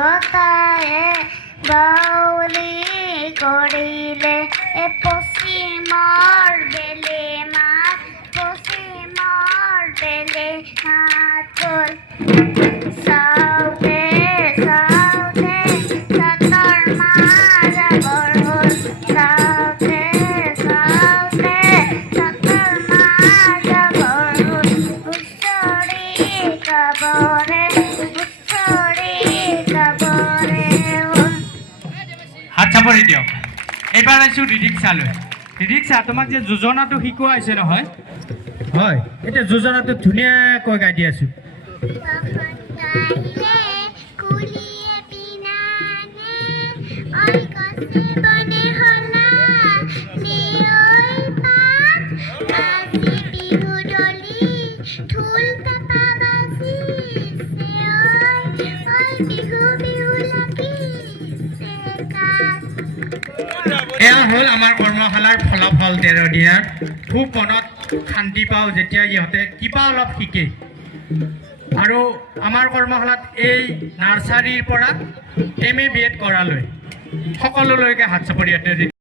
তায়ে বাউলি কৰিলে পশ্চিমৰ বেলে মাত পশ্চিমৰ বেলে মাত হ'ল চাওঁতে চাওঁতে চাতৰ মাজৰ হ'ল চাওঁতে চাওঁতে চাতৰ মাজৰ হ'ল হুঁচৰি গাবৰে হাত চাপৰি দিয়ক। এইবাৰ আছোঁ ৰিক্সালৈ। ৰিক্সা তোমাক যে যোজনাটো শিকোৱা হৈছে নহয়, হয়, এতিয়া যোজনাটো ধুনীয়াকৈ গাই দি আছোঁ। এয়া হ'ল আমাৰ কৰ্মশালাৰ ফলাফল 13 দিনৰ। খুব মনত শান্তি পাওঁ যেতিয়া ইহঁতে কিবা অলপ শিকে। আৰু আমাৰ কৰ্মশালাত এই নাৰ্চাৰীৰ পৰা MA BEd কৰালৈ সকলোলৈকে হাত চাপৰি